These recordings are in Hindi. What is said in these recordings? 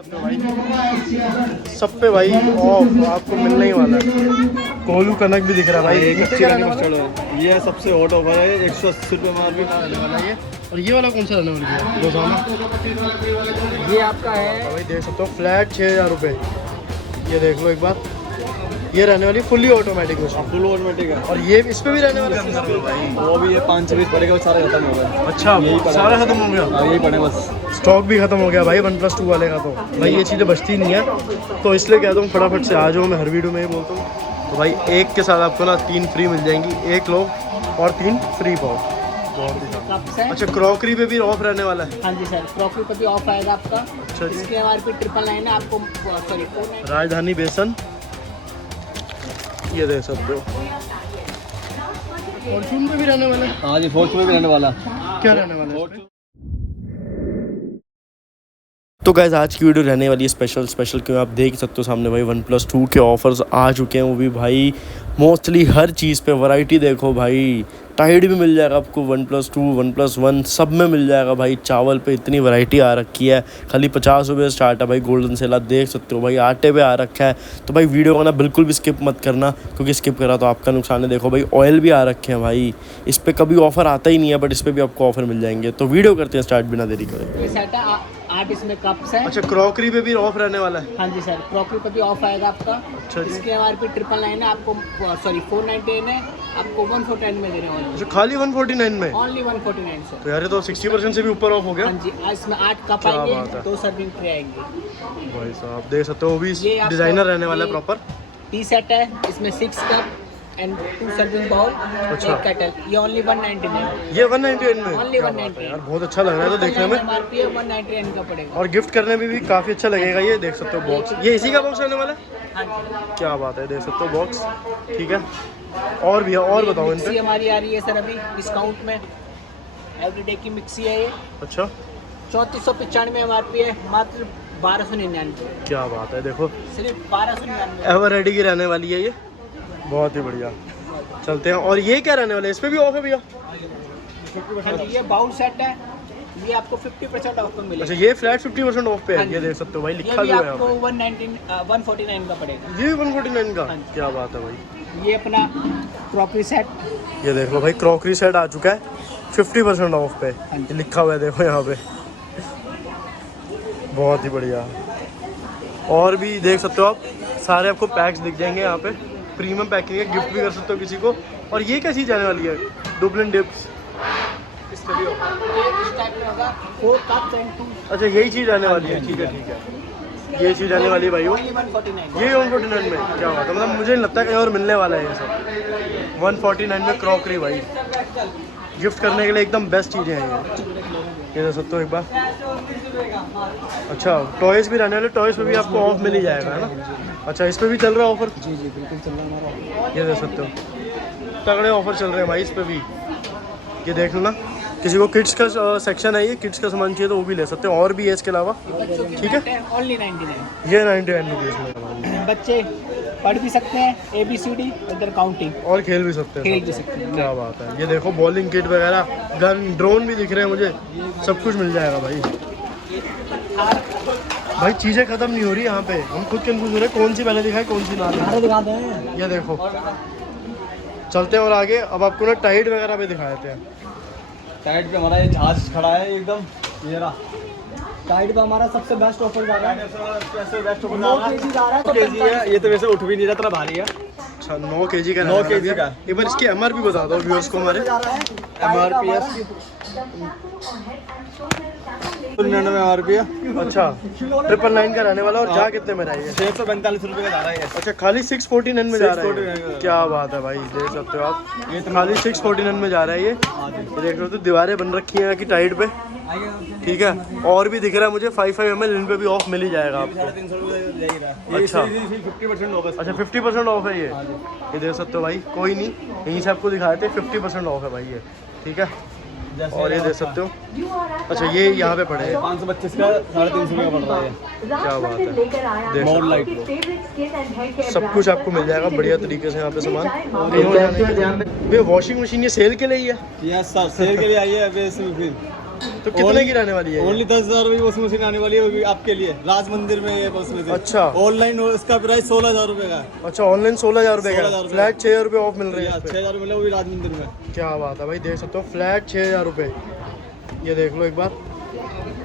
सकते हो भाई, सब पे भाई ऑफ आपको मिलने ही वाला है। कोलू कनक भी दिख रहा है भाई। ये सबसे हॉट ऑफर है, 180 रुपये मार्केट रहने वाला है ये। और ये वाला कौन सा रहने वाला है रोजाना? ये आपका है भाई देख सकते हो फ्लैट 6000 रुपये। ये देख लो एक बार, ये रहने वाली fully automatic machine. Full automatic है। और ये इस पे भी रहने वाला है भाई। वो भी ये 5-6 पड़ेगा, सारा खत्म हो गया। अच्छा सारा खत्म हो गया? यही पड़े बस, स्टॉक भी खत्म हो गया भाई OnePlus 2 वाले का। तो भाई ये चीज़ें बचती नहीं है, तो इसलिए कहता हूँ फटाफट से आ जाओ। मैं हर वीडियो में ये बोलता हूँ। तो भाई एक के साथ आपको ना 3 फ्री मिल जाएंगी, 1 लो और 3 फ्री पाओ। अच्छा क्रॉकरी पे भी ऑफ रहने वाला है? हाँ जी सर, क्रॉकरी पे भी ऑफ आएगा आपका। अच्छा जी। इसकी MRP 999 है आपको, सॉरी राजधानी बेसन, ये देख सकते हो। फॉर्चून पे भी रहने वाला है? हाँ जी, फॉर्चून में भी रहने वाला। क्या रहने वाला है इसमें? तो गाइस आज की वीडियो रहने वाली है स्पेशल क्यों आप देख सकते हो सामने भाई OnePlus 2 के ऑफर्स आ चुके हैं। वो भी भाई मोस्टली हर चीज़ पे वैरायटी देखो भाई। टाइड भी मिल जाएगा आपको, OnePlus 2 OnePlus 1 सब में मिल जाएगा भाई। चावल पे इतनी वैरायटी आ रखी है, खाली 50 रुपये से स्टार्ट है भाई। गोल्डन सेल आप देख सकते हो भाई, आटे पे आ रखा है। तो भाई वीडियो को ना बिल्कुल भी स्किप मत करना, क्योंकि स्किप करा तो आपका नुकसान है। देखो भाई ऑयल भी आ रखे हैं भाई, इस पर कभी ऑफर आता ही नहीं है, बट इस पर भी आपको ऑफर मिल जाएंगे। तो वीडियो करते हैं स्टार्ट बिना देरी करे। 8 इसमें कप्स है। अच्छा क्रॉकरी पे भी ऑफ रहने वाला है? हाँ जी सर, क्रॉकरी पे भी ऑफ आएगा आपका। अच्छा जी। इसकी MRP 999 है आपको, सॉरी 499 है आपको, 149 में देने वाले। अच्छा खाली 149 में? Only 149 sir. तो यार ये तो 60% से भी ऊपर ऑफ हो गया। हाँ जी, इसमें 8 कप क्या बात आएंगे, है। 2 सर्विंग ट्रे आएंगे। भाई साहब देख सकते हो, वो भी ये आपको डिजाइनर रहने वाला है ये प्रॉपर। टी सेट है, इसमें 6 कप एंड 2 सर्विंग बाउल, अच्छा। 1 केटल। ये ओनली 199। ये 199 में? ओनली क्या बात है 199 यार, बहुत अच्छा लग रहा है तो देखने में। MRP है 199 का पड़ेगा। और गिफ्ट करने में भी काफ़ी अच्छा लगेगा। ये देख सकते हो बॉक्स, ये इसी का बॉक्स रहने वाला है? हाँ जी। क्या बात है, देख सकते हो बॉक्स। ठीक है, और भी है, और बताओ इन मिक्सी पे। हमारी आ रही है सर अभी डिस्काउंट में, एवरीडे की मिक्सी है ये। अच्छा 3495 MRP है, मात्र 1299। क्या बात है, देखो सिर्फ 1299। एवर रेडी की रहने वाली है ये, बहुत ही बढ़िया। चलते हैं। और ये क्या रहने वाला है, इस पे भी ऑफ है भैया? हाँ जी, ये बाउल सेट है, ये आपको 50% ऑफ में मिलेगा। अच्छा ये फ्लैट 50% ऑफ पे हाँ है, जी। ये देख सकते हो भाई, ये लिखा भी भी है आपको यहाँ 149 का पड़ेगा। पे। ये 149 का? हाँ जी। क्या बात है भाई। ये अपना क्रॉकरी सेट, ये देख लो भाई, क्रॉकरी सेट आ चुका है 50% ऑफ पे, हाँ जी। ये लिखा हुआ है देखो यहाँ पे, बहुत ही बढ़िया। और भी देख सकते हो आप, सारे आपको पैक्स दिख जाएंगे यहाँ पे। प्रीमियम पैकिंग है, गिफ्ट भी कर सकते हो किसी को। और ये क्या चीज़ आने वाली है, डुबलिन डिप्स? इस टाइप में होगा 4 कप एंड 2। अच्छा यही चीज़ आने वाली है, ठीक है ठीक है। ये चीज़ आने वाली है भाई वो, ओनली 149। ये 149 में? क्या बात है, मतलब मुझे नहीं लगता कहीं और मिलने वाला है ये सब। 149 में क्रॉकरी भाई, गिफ्ट करने के लिए एकदम बेस्ट चीज़ें हैं ये देख सकते हो एक बार। अच्छा टॉयज़ भी रहने वाले, टॉयज़ पे भी आपको ऑफ मिल ही जाएगा है ना? अच्छा इस पे भी चल रहा है ऑफर? जी जी बिल्कुल चल रहा है हमारा। ये देख सकते हो, तगड़े ऑफर चल रहे हैं भाई इस पे भी। ये देख लो ना, किसी को किड्स का सेक्शन है, ये किड्स का सामान चाहिए तो वो भी ले सकते हो, और भी है इसके अलावा। ठीक है, ओनली 99। ये 99 रुपीज़ में बच्चे पढ़ भी सकते हैं, ABCD इधर काउंटिंग, और खेल भी सकते हैं। खेल भी सकते हैं। क्या बात है, ये देखो बॉलिंग किट वगैरह, गन, ड्रोन भी दिख रहे हैं मुझे, सब कुछ मिल जाएगा भाई। भाई चीज़ें ख़त्म नहीं हो रही यहाँ पे, हम खुद कंफ्यूज हो रहे हैं कौन सी पहले दिखाए कौन सी ना दिखाए। दिखाते हैं। ये देखो, चलते हैं और आगे। अब आपको ना टाइड वगैरह पे दिखा देते हैं। टाइड पे हमारा ये जहाज खड़ा है एकदम, ये रहा। टाइड पे हमारा सबसे बेस्ट ऑफर जा रहा है। बेस्ट 9 kg जा रहा है, 9 kg है, ये तो वैसे उठ भी नहीं रहा, इतना भारी है। अच्छा 9 kg का? 9 kg का। एक बार इसकी MRP बता दो व्यूअर्स को हमारे। MRP 99 MRP है। अच्छा 999 का रहने वाला, और जा कितने में रहा है ये? 645 रुपये का जा रहा है ये। अच्छा खाली 649 में जा रहा 649 है? क्या बात है भाई, देख सकते हो आप, ये तो खाली 649 में जा रहा है ये। ये देख रहे हो तो दीवारें बन रखी हैं यहाँ की टाइड पे, ठीक है। और भी दिख रहा है मुझे 55 ml, इन पे भी ऑफ मिल ही जाएगा आपको। 350 रुपये ले ही रहा है। अच्छा 50% होगा। अच्छा 50% ऑफ है ये देख सकते हो भाई। कोई नहीं, यहीं से आपको दिखा देते हैं 50% ऑफ है भाई ये, ठीक है। और ये देख सकते हो। अच्छा ये यहाँ पे पड़े हैं 525 का 350 रुपये का पड़ रहा है। क्या बात है, देख सकते मॉड हो। लाइट सब कुछ आपको मिल जाएगा बढ़िया तरीके से यहाँ पे सामान। भैया वॉशिंग मशीन ये सेल के लिए ही है? यस सर, सेल के लिए आई है। तो कितने की रहने वाली है? ओनली 10,000 रुपये की वॉशिंग मशीन आने वाली है आपके लिए, राज मंदिर में ये वॉशिंग मशीन। अच्छा। ऑनलाइन इसका प्राइस 16,000 रुपये का। अच्छा, ऑनलाइन 16,000 रुपये का, 16,000 फ्लैट 6,000 रुपये ऑफ मिल रहे हैं। 6,000 मिला वो भी राज मंदिर में। क्या बात है भाई, देख सकते हो फ्लैट 6,000 रुपये। ये देख लो एक बार,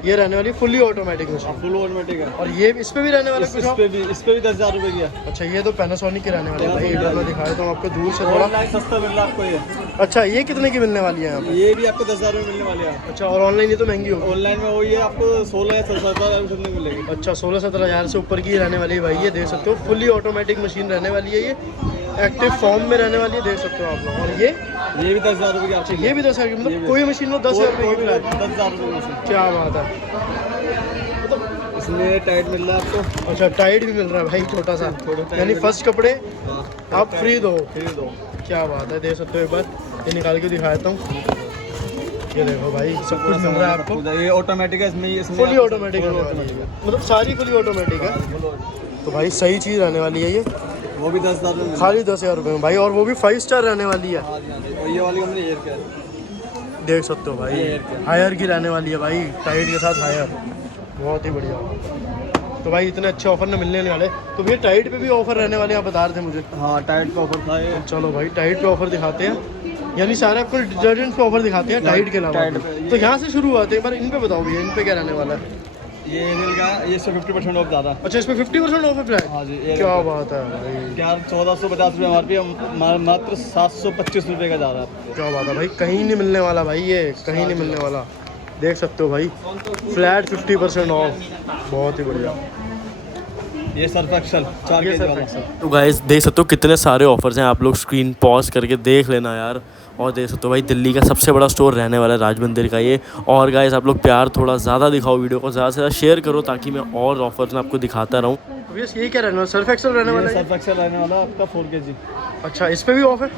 ये रहने वाली fully automatic machine. Full automatic है। और ये इस पे भी रहने वाला इस कुछ? पे भी 10,000 रुपये की है। अच्छा, ये तो पैनासोनिक की रहने वाली है भाई। इधर मैं दिखा देता हूँ आपको दूर से थोड़ा। ऑनलाइन सस्ता मिल रहा है आपको ये। अच्छा, ये कितने की मिलने वाली है यहाँ पे? ये भी आपको 10,000 रुपये मिलने वाली है। अच्छा, और ऑनलाइन ये तो महंगी होगी। ऑनलाइन में वही है, आपको 16 या 17,000 रुपये मिलेगी। अच्छा, 16-17 से ऊपर की रहने वाली है भाई। ये देख सकते हो फुली ऑटोमेटिक मशीन रहने वाली है। ये एक्टिव फॉर्म में रहने वाली है, देख सकते हो आप लोग। और ये भी 10,000 रुपये की। अच्छा, ये भी 10,000 की, मतलब कोई मशीन में 10,000 रुपये की मिला है। 10,000 रुपये की मशीन। क्या बात है। इसमें टाइट मिल रहा है आपको। अच्छा, टाइट भी मिल रहा है भाई, छोटा सा, यानी फर्स्ट कपड़े आप फ्री दो। क्या बात है, देख सकते हो एक बार ये निकाल के दिखा देता हूँ। ये देखो भाई, सब कुछ मिल रहा है आपको। ये ऑटोमेटिक है, इसमें फुली ऑटोमेटिक, मतलब सारी फुली ऑटोमेटिक है। तो भाई सही चीज़ रहने वाली है ये। वो भी 10,000 रुपये, खाली 10,000 रुपये में भाई, और वो भी 5 स्टार रहने वाली है। और ये वाली कंपनी एयर केयर, देख सकते हो भाई, हायर की रहने वाली है भाई, टाइट के साथ हायर, बहुत ही बढ़िया। तो भाई इतने अच्छे ऑफर में मिलने वाले, तो भैया टाइट पे भी ऑफर रहने वाले, आप बता रहे थे मुझे। हाँ, टाइट पे ऑफर था ये। चलो भाई, टाइट पे ऑफर दिखाते हैं, यानी सारे आपको डिटर्जेंट पे ऑफर दिखाते हैं टाइट के अलावा। तो यहाँ से शुरू हुआ था, एक बार इन पे बताओ भैया, इन पे क्या रहने वाला है? ये एरियल का, ये 50% ऑफ ज़्यादा। अच्छा, इस पे 50% ऑफ है फ्लैट? हाँ जी। क्या बात है भाई, क्या 1450 रुपये MRP, मात्र 725 रुपये का जा रहा है। क्या बात है भाई, कहीं नहीं मिलने वाला भाई, ये कहीं नहीं मिलने वाला। देख सकते हो भाई, फ्लैट 50% ऑफ, बहुत ही बढ़िया। ये सर्फ एक्सल 4 केजी वाला। तो गाइस देख सकते हो कितने सारे ऑफर्स हैं, आप लोग स्क्रीन पॉज करके देख लेना यार। और देख सकते हो भाई, दिल्ली का सबसे बड़ा स्टोर रहने वाला है राज मंदिर का ये। और गाइस आप लोग प्यार थोड़ा ज़्यादा दिखाओ, वीडियो को ज़्यादा से ज़्यादा शेयर करो, ताकि मैं और ऑफर्स में आपको दिखाता रहूँ। तो ये क्या रहने वाला, सर्फ एक्सल रहने वाला है? सर्फ एक्सल रहने वाला आपका 4 केजी। अच्छा, इस पे भी ऑफ है?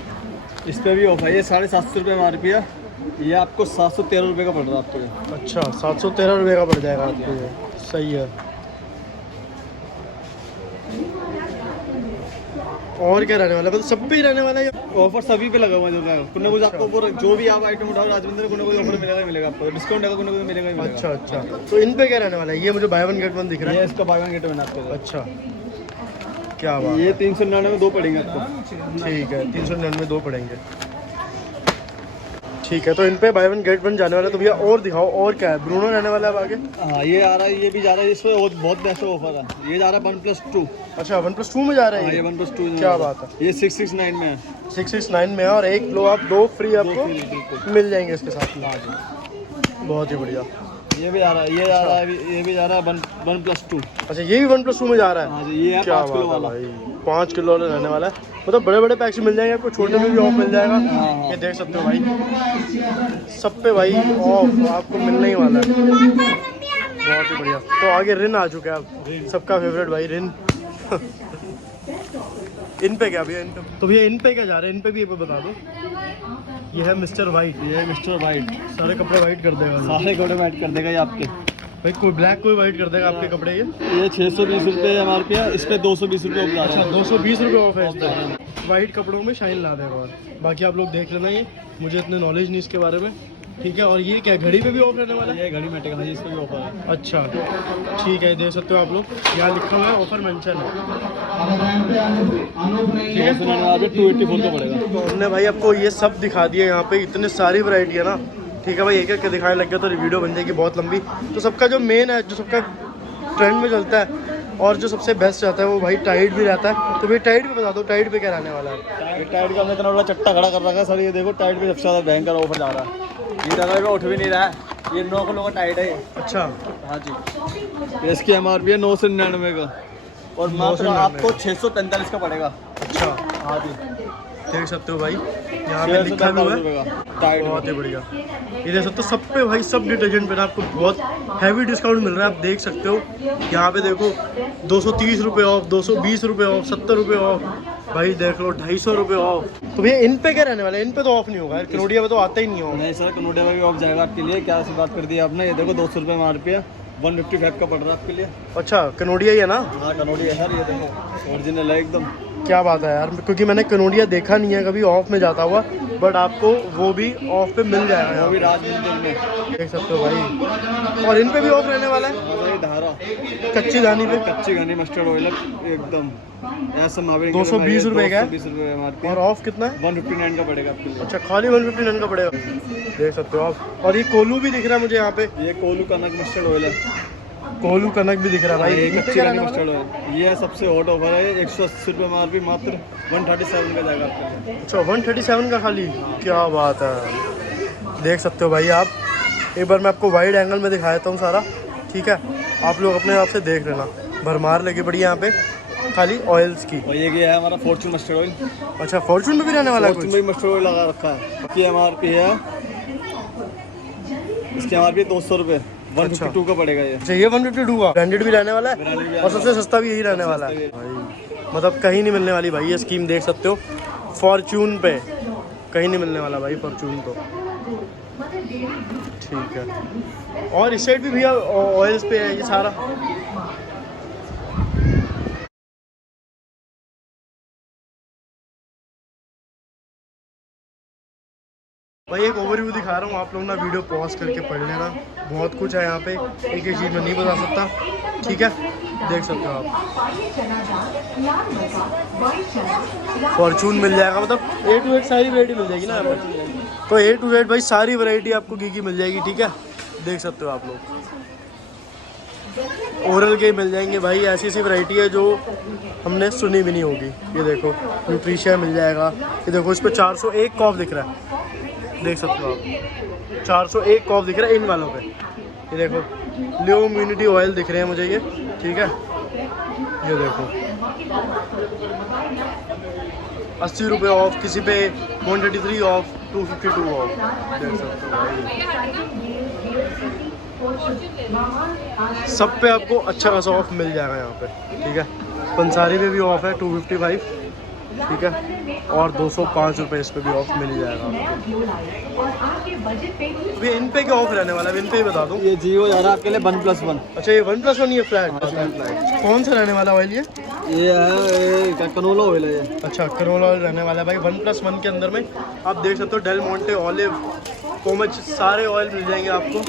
इस पे भी ऑफ है। ये 750 रुपये MRP है, ये आपको 713 रुपये का पड़ रहा है आपको ये। अच्छा, 713 रुपये का पड़ जाएगा आपको ये, सही है। और क्या रहने वाला है, मतलब सब पे ही रहने वाला है? ऑफर सभी पे लगा हुआ है, कुछ ना कुछ आपको ऑफर, जो भी आप आइटम उठाओ राजमंदिर में, कुछ ना कुछ ऑफर मिलेगा ही मिलेगा आपको, डिस्काउंट है, कुछ ना कुछ मिलेगा ही मिलेगा। अच्छा अच्छा, तो इन पे क्या रहने वाला है? ये मुझे बाय वन गेट वन दिख रहा ये है। इसका बाय वन गेट वन आपको। अच्छा, क्या बात, ये 399 में 2 पड़ेंगे आपको। ठीक है, 399 2 पड़ेंगे, ठीक है। तो इन पे बाय वन गेट वन जाने वाला है। तो भैया और दिखाओ, और क्या है? ब्रूनो रहने वाला है अब आगे? हाँ, ये आ रहा है, ये भी जा रहा है, इसमें बहुत बेस्ट ऑफर है। ये जा रहा है 1+2। अच्छा, 1+2 में जा रहा है ये 1+2। क्या बात है, ये 669 में है। 669 में है, और एक लो आप 2 फ्री आपको बिल्कुल मिल जाएंगे इसके साथ में। बहुत ही बढ़िया। ये भी आ रहा है, ये जा रहा है, ये भी जा रहा है 1+2। अच्छा, ये भी 1+2 में जा रहा है? हाँ जी, ये है क्या 5 किलो बात है वाला। भाई, 5 किलो वाला रहने वाला है, मतलब बड़े बड़े पैक्स मिल जाएंगे आपको, छोटे में भी ऑफ मिल जाएगा। हाँ। ये देख सकते हो भाई, सब पे भाई ऑफ आपको मिलने ही वाला है, बहुत ही बढ़िया। तो आगे रिन आ चुका है अब, सबका फेवरेट भाई रिन। इन पे क्या भैया, इन पे तो भैया इन पे क्या जा रहा है? इन पे भी एक बार बता दो। ये है मिस्टर वाइट, ये मिस्टर वाइट, सारे कपड़े वाइट कर देगा, सारे कपड़े वाइट कर देगा ये आपके भाई। कोई ब्लैक कोई वाइट कर देगा आपके कपड़े। ये 620 रुपये MRP है, इस पे 220 रुपये ऑफ जा रहा है। 220 रुपये ऑफ है इस पर, वाइट कपड़ों में शाइन ला देगा। और बाकी आप लोग देख लेना, ये मुझे इतने नॉलेज नहीं इसके बारे में, ठीक है। और ये क्या घड़ी पे भी ऑफ रहने वाला है? ये घड़ी में टेका है, इस पे भी ऑफर है। अच्छा, ठीक है, देख सकते हो आप लोग, यहाँ लिखा हुआ है ऑफर मेंशन है, ठीक है। 284 का पड़ेगा। तो हमने भाई आपको ये सब दिखा दिया, यहाँ पे इतने सारी वैरायटी है ना, ठीक है भाई। एक एक दिखाने लग गया तो वीडियो बन जाएगी बहुत लंबी। तो सबका जो मेन है, जो सबका ट्रेंड में चलता है और जो सबसे बेस्ट रहता है, वो भाई टाइट भी रहता है। तो भाई टाइट पे बता दो, टाइट पे क्या रहने वाला है? टाइट का हमने इतना बड़ा चट्टा खड़ा कर रखा है सर, ये देखो टाइट पे सबसे ज़्यादा भयंकर ऑफर जा रहा है। ये जगह पे उठ भी नहीं रहा है, ये 9 किलो का टाइट है। अच्छा, हाँ जी, इसकी MRP है 999 का, और मात्र आपको 645 का पड़ेगा। अच्छा, हाँ जी, देख सकते हो भाई, यहाँ पे लिखा भी हुआ है टाइट। बहुत ही बढ़िया। ये देख सकते हो, सब पे भाई, सब डिटर्जेंट पे ना आपको बहुत हैवी डिस्काउंट मिल रहा है। आप देख सकते हो यहाँ पे, देखो 230 रुपये ऑफ, 220 रुपये ऑफ, 70 रुपये ऑफ, भाई देख लो 250 रुपये ऑफ। तो भैया इन पे क्या रहने वाला है? इन पे तो ऑफ नहीं होगा, कनोडिया पे तो आता ही नहीं होगा। नहीं सर, कनोडिया में भी ऑफ जाएगा आपके लिए। क्या सी बात कर दी आपने, ये देखो 200 रुपये MRP है, 155 का पड़ रहा है आपके लिए। अच्छा, कनोडिया ही है ना? हाँ, कनोडिया है सर, ये देखो ओरिजिनल है एकदम। क्या बात है यार, क्योंकि मैंने कनोडिया देखा नहीं है कभी ऑफ में जाता हुआ, बट आपको वो भी ऑफ पे मिल जाएगा वो यहाँ भी पे। राज मंदिर में देख सकते हो भाई। और इन पे भी ऑफ रहने वाला है वही धारा कच्ची धानी पे। कच्ची घनी मस्टर्ड ऑयल एकदम ऐसा महावीर 220 रुपए का है। 220 रुपए एमआरपी और ऑफ कितना है? 159 का पड़ेगा आपके लिए। अच्छा खाली 159 का पड़ेगा। देख सकते हो आप। और ये कोलू भी दिख रहा है मुझे यहाँ पे। ये कोलू कनक मस्टर्ड ऑयल है। कोलू कनक भी दिख रहा है भाई। ये कितने कच्ची का घनी रहने वाला मस्टर्ड ऑयल ये सबसे हॉट ऑफर है 180 रुपये एमआरपी मात्र 137 का जाएगा आपके लिए। है? अच्छा 137 का खाली। क्या बात है। देख सकते हो भाई आप। एक बार मैं आपको वाइड एंगल में दिखा देता हूँ सारा, ठीक है? आप लोग अपने आप से देख लेना। भरमार लगी पड़ी है यहाँ पे खाली ऑयल्स की। और ये है हमारा फॉर्चून मस्टर्ड ऑयल। अच्छा फॉर्चून में भी रहने वाला है फॉर्चून कुछ? में मस्टर्ड ऑयल लगा रखा है। इसकी एमआरपी है, इसकी एमआरपी 200 रुपये 152 का पड़ेगा ये। अच्छा ये 152 का ब्रांडेड भी रहने वाला है ब्रांडेड भी और सबसे सस्ता भी यही रहने वाला है भाई। मतलब कहीं नहीं मिलने वाली भाई ये स्कीम। देख सकते हो फॉर्चून पे कहीं नहीं मिलने वाला भाई फॉर्चून तो। ठीक है। और इस साइड भी भैया ऑयल्स पे है ये सारा। भाई एक ओवरव्यू दिखा रहा हूँ, आप लोग ना वीडियो पॉज करके पढ़ लेना। बहुत कुछ है यहाँ पे, एक एक चीज़ में नहीं बता सकता, ठीक है? देख सकते हो आप। फॉर्चून मिल जाएगा, मतलब A to Z सारी वैरायटी मिल जाएगी ना यहाँ पर। तो A to Z भाई सारी वैरायटी आपको की मिल जाएगी, ठीक है? देख सकते हो आप लोग। ओरल के मिल जाएंगे भाई, ऐसी ऐसी वैरायटी है जो हमने सुनी भी नहीं होगी। ये देखो न्यूट्रिशिया मिल जाएगा। ये देखो इस पर 401 कॉफ दिख रहा है, देख सकते हो आप। 401 कॉफ दिख रहा है इन वालों पे। ये देखो लो इम्यूनिटी ऑयल दिख रहे हैं मुझे ये, ठीक है? ये देखो 80 रुपये ऑफ, किसी पे 133 ऑफ, 252 ऑफ। देख सकते हो भाई सब पे आपको अच्छा खासा ऑफ मिल जाएगा यहाँ पे, ठीक है? पंसारी पे भी ऑफ है 255, ठीक है? और 205 रुपये इस पे भी ऑफ मिल जाएगा आपको। अभी इन पे क्या ऑफ रहने वाला है? इन पे ही बता दूँ। ये जियो जा रहा है आपके लिए 1+1। अच्छा ये 1+1 ये फ्लैट कौन सा रहने वाला ऑयल ये? ये है कनोला ऑयल है ये। अच्छा करोला ऑयल रहने वाला है भाई 1+1 के अंदर में। आप देख सकते हो डेल मोंटे, ऑलिव, कोमच सारे ऑयल मिल जाएंगे आपको।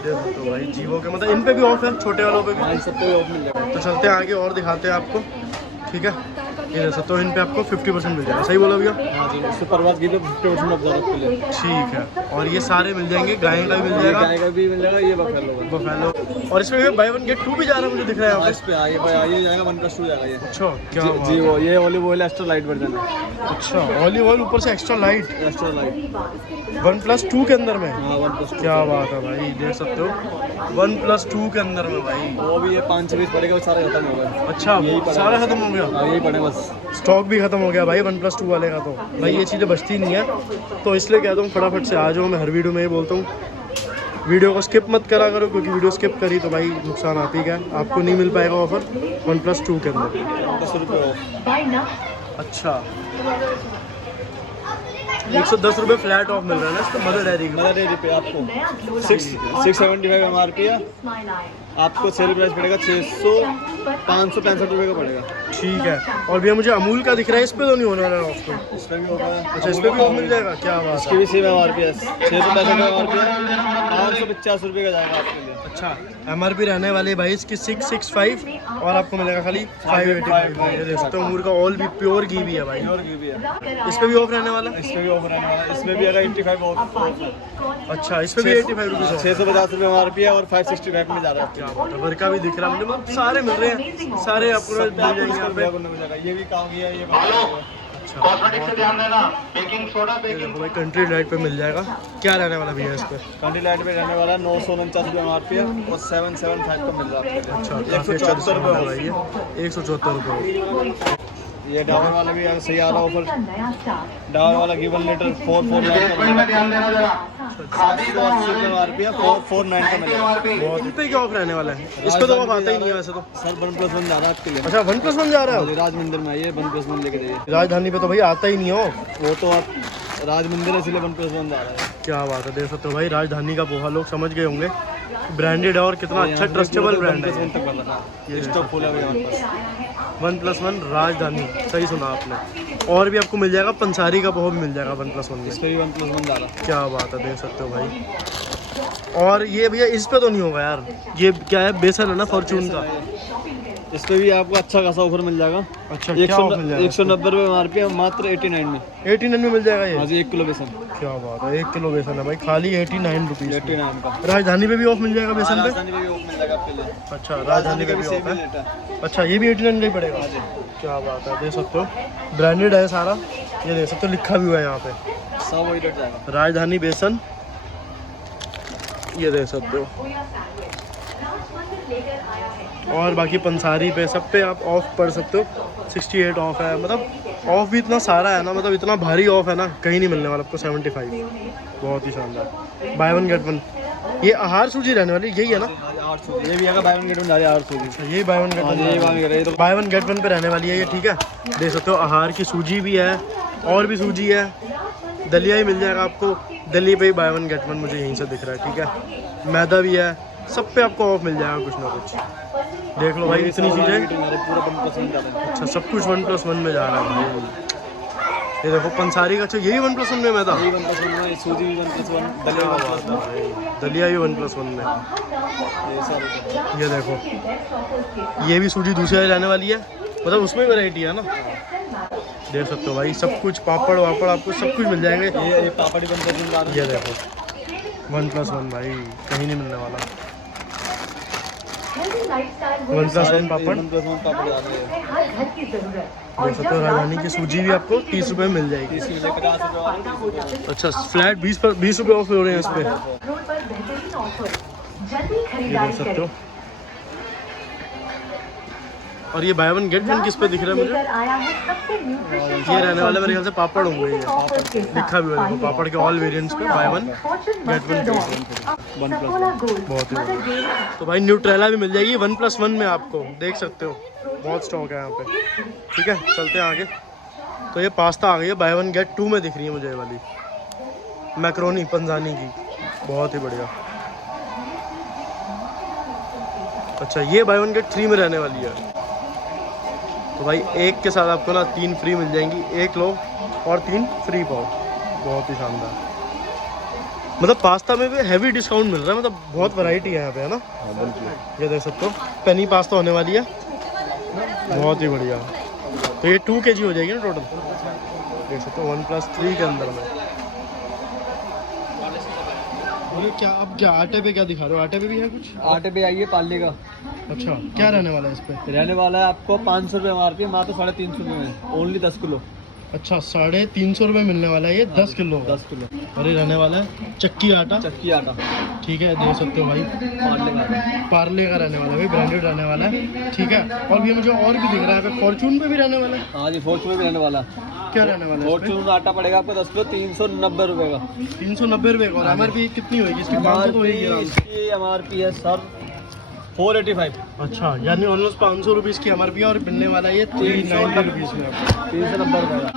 देख सकते हो भाई जीवो के, मतलब इन पे भी ऑफ है, छोटे वालों पे भी। सब पे ऑफ मिल जाएगा। तो चलते हैं आगे और दिखाते हैं आपको, ठीक है? ये देख सकते हो इन पे आपको 50% मिल जाएगा। सही बोला भैया? हाँ जी, इससे परवाज की 50% ऑफ आपके लिए। ठीक है। और ये सारे मिल जाएंगे, गाय का भी मिल जाएगा, गाय का भी मिल जाएगा, ये बफेलो का। बफेलो। और इसमें बाय 1 गेट 2 भी जा रहा है मुझे दिख रहा है यहाँ इस पे आइए भाई, आइए जाएगा 1+2 जाएगा ये। अच्छा क्या बात जी है। वो ये olive oil extra light version है। अच्छा ऑलिव ऑयल ऊपर से एक्स्ट्रा लाइट एक्स्ट्रा लाइट 1+2 के अंदर में। हाँ 1+2। क्या बात है भाई, देख सकते हो 1+2 के अंदर में भाई। वो भी ये 5 से 20 पड़ेगा, वो सारे खत्म हो गए। अच्छा यही पड़ा सारा है। खत्म हो गया, हाँ यही पड़े बस। स्टॉक भी खत्म हो गया भाई 1+2 वाले का। तो भाई ये चीज़ें बचती नहीं है, तो इसलिए कहता हूँ फटाफट से आ जाओ। मैं हर वीडियो में ये बोलता हूँ वीडियो को स्किप मत करा करो, क्योंकि वीडियो स्किप करी तो भाई नुकसान आप ही का है, आपको नहीं मिल पाएगा ऑफर 1+2 के अंदर। 10 रुपये ऑफ। अच्छा 110 रुपये फ्लैट ऑफ मिल रहा है ना इसका मदर डेयरी का। मदर डेयरी पे आपको 675 एमआरपी है, आपको सेल प्राइस पड़ेगा 565 रुपये का पड़ेगा। ठीक है। और भैया मुझे अमूल का दिख रहा है, इस पे तो नहीं होने वाला ऑफ कोई? इसमें भी होगा। अच्छा इस पे भी ऑफ मिल जाएगा, क्या बात इसकी है। भी सेम एमआरपी है, 665 का एमआरपी है, 550 रुपये का जाएगा आपके लिए। अच्छा एमआरपी रहने वाली है भाई इसकी 665 और आपको मिलेगा खाली 585। ये देख सकते हो अमूल का ऑल भी प्योर घी भी है भाई। प्योर घी भी है। इस पे भी ऑफ रहने वाला है? इसमें भी ऑफर आने वाला है, इसमें भी अगर 85 ऑफ है। अच्छा इस पे भी 85 रुपीज़ ऑफ। 650 रुपये एमआरपी है और 565 में जा रहा है। क्या बात है, वर्का भी दिख रहा है मुझे, मतलब सारे मिल रहे हैं, सारे आपको मिल जाएंगे यहाँ पे। ये भी काम किया, ये काम कॉस्मेटिक से ध्यान देना, बेकिंग सोडा, बेकिंग भाई कंट्री लाइट पे मिल जाएगा। क्या रहने वाला भैया इस पे? कंट्री लाइट पे रहने वाला है 949 रुपये एमआरपी है और 775 का मिल रहा है आपके लिए। अच्छा काफ़ी अच्छा 174 डिस्काउंट है रुपये भाई ये 174 रुपये। ये डाबर वाला भी सही आ रहा ऑफर। डाबर वाला गिवन लीटर 449 में ध्यान देना जरा। खादी एमआरपी है 449 का मिलेगा। बहुत इस पे क्या ऑफ रहने वाला है? इस पे तो ऑफ आता ही नहीं है वैसे तो। सर 1+1 जा रहा है आपके लिए। अच्छा 1+1 जा रहा है। राज मंदिर में आइए 1+1 लेके जाइए। राजधानी पे तो भाई आता ही नहीं हो। वो तो आप राज मंदिर है इसलिए 1+1 जा रहा है। क्या बात है, देख सकते हो भाई राजधानी का पोहा लोग समझ गए होंगे ब्रांडेड है और कितना अच्छा ट्रस्टेबल ब्रांड है। तक बता रहा है, स्टॉक फुल है हमारे पास। 1+1 राजधानी, सही सुना आपने। और भी आपको मिल जाएगा, पंसारी का पोहा भी मिल जाएगा 1+1 में। इस पर भी 1+1 डाला। क्या बात है, देख सकते हो भाई। और ये भैया इस पे तो नहीं होगा यार, ये क्या है, बेसन है ना फॉर्चून का। इस पे भी आपको अच्छा खासा ऑफर मिल जाएगा। अच्छा, क्या ऑफर मिल जाएगा? 190 रुपये MRP, मात्र 89 में। 89 में मिल जाएगा ये? हाँ जी, 1 किलो बेसन। क्या बात है, 1 किलो बेसन है भाई, खाली 89 रुपीज़। 89 का। राजधानी पे भी ऑफ मिल जाएगा बेसन पे? राजधानी पे भी ऑफ मिल जाएगा आपके लिए। अच्छा, राजधानी पे भी ऑफ है। रेट है। अच्छा, ये भी 89 का ही पड़ेगा? क्या बात है, देख सकते हो ब्रांडेड है सारा। ये देख सकते हो, लिखा भी हुआ है यहाँ पे, सब वही रेट जाएगा। राजधानी बेसन, ये देख सकते हो। और बाकी पंसारी पे, सब पे आप ऑफ पढ़ सकते हो। 68 ऑफ है, मतलब ऑफ भी इतना सारा है ना, मतलब इतना भारी ऑफ है ना, कहीं नहीं मिलने वाला आपको। 75, बहुत ही शानदार। Buy 1 get 1। ये आहार सूजी रहने वाली यही है ना? ये भी आएगा बाय 1 गेट 1 800। अच्छा, यही बाय 1 गेट 1 ये बाय 1 गेट 1 पे रहने वाली है ये, ठीक है। देख सकते हो आहार की सूजी भी है, और भी सूजी है, दलिया ही मिल जाएगा आपको। दलिया पे ही बाय 1 गेट 1 मुझे यहीं से दिख रहा है, ठीक है। मैदा भी है, सब पे आपको ऑफ मिल जाएगा कुछ ना कुछ। देख लो भाई, इतनी चीज़ें। पूरा 1+1 डाला। अच्छा, सब कुछ 1+1 में जा रहा है भाई। ये देखो पंसारी का, अच्छा यही 1+1 में मैदा? यही 1+1 में, सूजी भी 1+1, दलिया भी 1+1। दलिया ही 1+1 में। ये सारे ये देखो, ये भी सूजी दूसरी वाली रहने वाली है, मतलब उसमें वैरायटी है ना। देख सकते हो भाई, सब कुछ पापड़ वापड़ आपको सब कुछ मिल जाएंगे। ये पापड़ भी 1+1 डाला। ये देखो 1+1 भाई, कहीं नहीं मिलने वाला। 1+1 पापड़। 1+1 पापड़ डाल रहे हैं। देख सकते हो, राजधानी की सूजी भी आपको 30 रुपये में मिल जाएगी। 30 रुपये, 50 रुपये वाली 30 रुपये। अच्छा, फ्लैट 20 रुपये ऑफ हो रहे हैं इस पे। ये देख सकते हो। और ये बाय 1 गेट 1 किस पे दिख रहा है मुझे? ये रहने वाला मेरे ख्याल से पापड़ होंगे, ये लिखा भी हुआ है पापड़ के ऑल वेरिएंट्स पे बाय 1 गेट 1 बहुत ही बढ़िया। तो भाई न्यूट्रेला भी मिल जाएगी 1+1 में आपको, देख सकते हो बहुत स्टॉक है यहाँ पे, ठीक है। चलते हैं आगे। तो ये पास्ता आ गई है बाय 1 गेट 2 में दिख रही है मुझे ये वाली, मैक्रोनी पंजानी की, बहुत ही बढ़िया। अच्छा, ये बाय 1 गेट 3 में रहने वाली है। तो भाई एक के साथ आपको ना 3 फ्री मिल जाएंगी, 1 लो और 3 फ्री पाओ, बहुत ही शानदार। मतलब पास्ता में भी हैवी डिस्काउंट मिल रहा है, मतलब बहुत वैरायटी है यहाँ पे, है ना। ये देख सकते हो, पेनी पास्ता होने वाली है, बहुत ही बढ़िया। तो ये 2 kg हो जाएगी ना टोटल, देख सकते हो 1+3 के अंदर में। बोले क्या, अब क्या आटे पे क्या दिखा रहे हो? आटे पे भी है कुछ? आटे पे आइए पार्ले का। अच्छा, क्या रहने वाला है इस पे? रहने वाला है आपको 500 रुपये MRP, मात्र 350 रुपये में, ओनली 10 किलो। अच्छा, 350 रुपये मिलने वाला है ये 10 किलो का। 10 किलो। और ये रहने वाला है चक्की आटा, चक्की आटा, ठीक है। देख सकते हो भाई, पार्ले का। पार्ले का रहने वाला है भाई, ब्रांडेड रहने वाला है, ठीक है। और भी मुझे और भी दिख रहा है, फॉर्चून पे भी रहने वाला है। हाँ जी, फॉर्चून में भी रहने वाला। क्या रहने वाला है? फॉर्चून आटा पड़ेगा आपको 10 किलो 390 रुपये का। 390 रुपये का। और MRP कितनी होगी इसकी? 500 तो होगी आराम से। इसकी MRP है सर 485। अच्छा, यानी ऑलमोस्ट 500 रुपीज़ की MRP है, और मिलने वाला है ये 390 रुपीज़ में आपको। 390 रुपये का।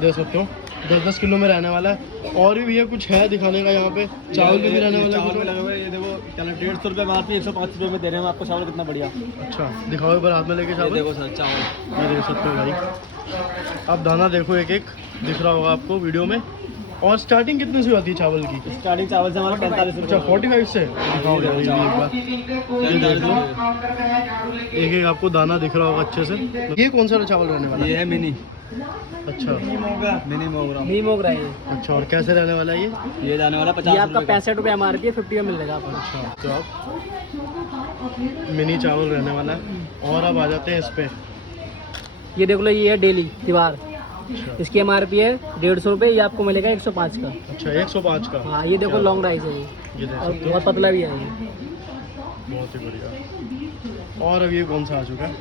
देख सकते हो 10-10 किलो में रहने वाला है। और भी भैया कुछ है दिखाने का यहाँ पे? चावल पे भी रहने वाला चावल में है? लगे हुए, ये देखो 150 रुपये MRP, 105 रुपये में दे रहे हैं आपको चावल, कितना बढ़िया। अच्छा, दिखाओ एक बार हाथ में लेके ये चावल। देखो सर चावल, ये देख सकते हो भाई, अब दाना देखो, एक एक दिख रहा होगा आपको वीडियो में। और स्टार्टिंग कितने से होती है चावल की? स्टार्टिंग चावल से हमारा 45 अच्छा, 45 से। दिखाओ यार ये एक बार, ये देख लो, एक एक आपको दाना दिख रहा होगा अच्छे से। ये कौन सा चावल रहने वाला है? ये है मिनी। अच्छा, मिनी मोगरा। नहीं मोगरा है ये। अच्छा, और कैसे रहने वाला है ये? ये जाने वाला ये 50 आपका 65 रुपये MRP है, 50 में मिलेगा आपको। अच्छा, तो आप मिनी चावल रहने वाला है। और अब आ जाते हैं इस पे। ये देख लो, ये है डेली दीवार, अच्छा, इसकी MRP है 150 रुपये, ये आपको मिलेगा 105 का। अच्छा 105 का। हाँ, ये देखो लॉन्ग राइस है ये, ये देख और सकते हो, बहुत पतला भी है ये। बहुत ही बढ़िया। और अब ये कौन सा आ चुका है?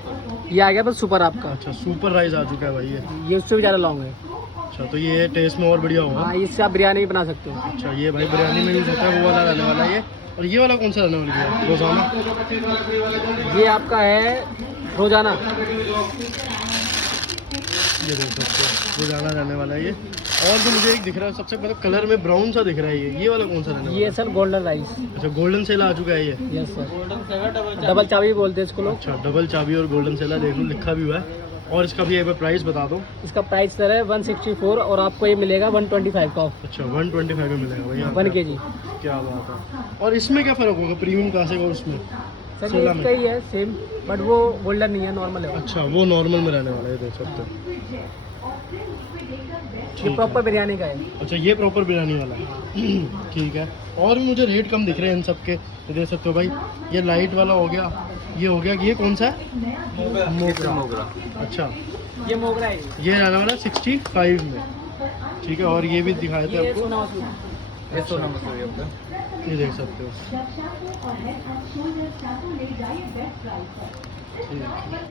ये आ गया बस सुपर आपका, अच्छा, सुपर राइस आ चुका है भाई ये। ये उससे भी ज़्यादा लॉन्ग है। अच्छा, तो ये टेस्ट में और बढ़िया होगा। हाँ, इससे आप बिरयानी भी बना सकते हो। अच्छा, ये भाई बिरयानी में यूज़ होता है, वो वाला रहने वाला है ये। और ये वाला कौन सा रहने वाला है? रोजाना। ये आपका है रोजाना, ये देख सकते हो, ये गाना रहने वाला है ये। और जो मुझे एक दिख रहा है सबसे मतलब कलर में ब्राउन सा दिख रहा है, ये वाला कौन सा रहने वाला ये है? Sir golden rice. अच्छा, गोल्डन सेला आ चुका है ये। यस सर, डबल चाबी बोलते हैं इसको लोग। अच्छा, डबल चाबी और गोल्डन सेला देख लो, लिखा भी हुआ है। और इसका भी एक बार प्राइस बता दो। इसका प्राइस सर है 164 और आपको ये मिलेगा 125 का ऑफ। अच्छा, 125 में मिलेगा भैया 1 kg। क्या बात है। और इसमें क्या फ़र्क होगा प्रीमियम क्लासिक और उसमें? सर ये सोलह में। इसका ही है सेम, बट वो गोल्डन नहीं है, नॉर्मल है। अच्छा, वो नॉर्मल में रहने वाला है, देख सकते हो। ये प्रॉपर बिरयानी का है। अच्छा, ये प्रॉपर बिरयानी वाला है। ठीक है। और भी मुझे रेट कम दिख रहे हैं इन सब के, तो देख सकते हो भाई। ये लाइट वाला हो गया, ये हो गया। ये कौन सा है? मोगरा। अच्छा, ये मोगरा है। ये रहने वाला 65 में। ठीक है। और ये भी दिखाए थे ये आपको, सोना मसूरी। ये सोना मसूरी आपका। ये देख सकते हो। ठीक है।